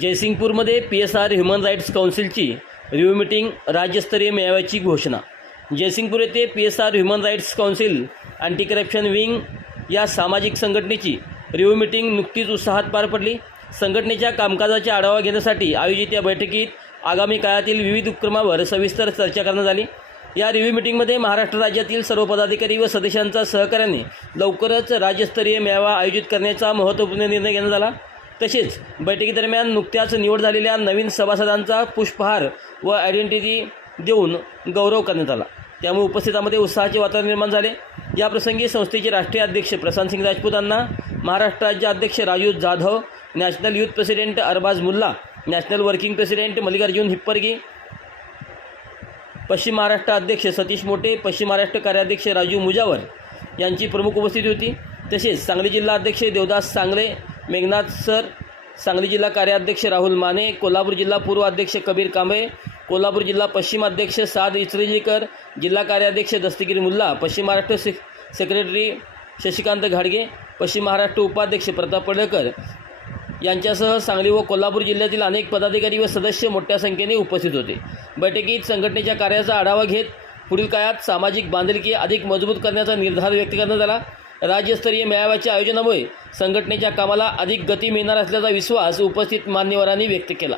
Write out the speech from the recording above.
जयसिंगपूरमध्ये PSR human rights काउन्सिलची review meeting राज्यस्तरीय मेळाव्याची घोषणा। जयसिंगपूर येथे PSR human rights council anti corruption wing या सामाजिक संघटनेची रिव्ह्यू मीटिंग नुकतीच उत्साहात पार पडली। संघटनेच्या कामकाजाचा आढावा घेण्यासाठी आयोजित या बैठकीत आगामी काळातील विविध उपक्रमांवर सविस्तर चर्चा करण्यात आली। या रिव्ह्यू मीटिंगमध्ये महाराष्ट्र राज्यातील सर्व पदाधिकारी व सदस्यांच्या सहकार्याने लवकरच राज्यस्तरीय मेळावा आयोजित करण्याचा महत्त्वपूर्ण निर्णय घेण्यात आला। तसेच बैठकीदरम्यान नुकत्याच निवड झालेल्या नवीन सभासदांचा पुष्पहार व आयडेंटिटी देऊन गौरव करण्यात आला। त्यामुळे उपस्थितांमध्ये उत्साहाचे वातावरण निर्माण झाले। या प्रसंगी संस्थेचे राष्ट्रीय अध्यक्ष प्रशांत सिंग राजपूत यांना, महाराष्ट्र राज्य अध्यक्ष Raju Jadhav, national youth president Arbaz Mulla, national working president Mallikarjun Hippargi, पश्चिम महाराष्ट्र अध्यक्ष सतीश मोटे, पश्चिम महाराष्ट्र कार्याध्यक्ष राजू मुजावर यांची प्रमुख उपस्थिती होती। तसेच सांगली जिल्हा अध्यक्ष देवदास सांगले, मेघनाथ सर, सांगली जिल्हा कार्याध्यक्ष राहुल माने, कोल्हापूर जिल्हा पूर्व अध्यक्ष कबीर कांबळे, कोल्हापूर जिल्हा पश्चिम अध्यक्ष साद इचरेजीकर, जिल्हा कार्याध्यक्ष दस्तगीर मुल्ला, पश्चिम महाराष्ट्र सेक्रेटरी शशिकांत घाडगे, पश्चिम महाराष्ट्र उपाध्यक्ष प्रताप पडळकर यांच्यासह सांगली व कोल्हापूर जिल्ह्यातील अनेक पदाधिकारी व सदस्य मोठ्या संख्येने उपस्थित होते। बैठकीत संघटनेच्या कार्याचा आढावा घेत पुढील काळात सामाजिक बांधिलकी अधिक मजबूत करण्याचा निर्धार व्यक्त करण्यात आला। राज्यस्तरीय मेळाव्याच्या आयोजनामुळे संघटनेच्या कामाला अधिक गती मिळणार असल्याचा विश्वास उपस्थित मान्यवरांनी व्यक्त केला।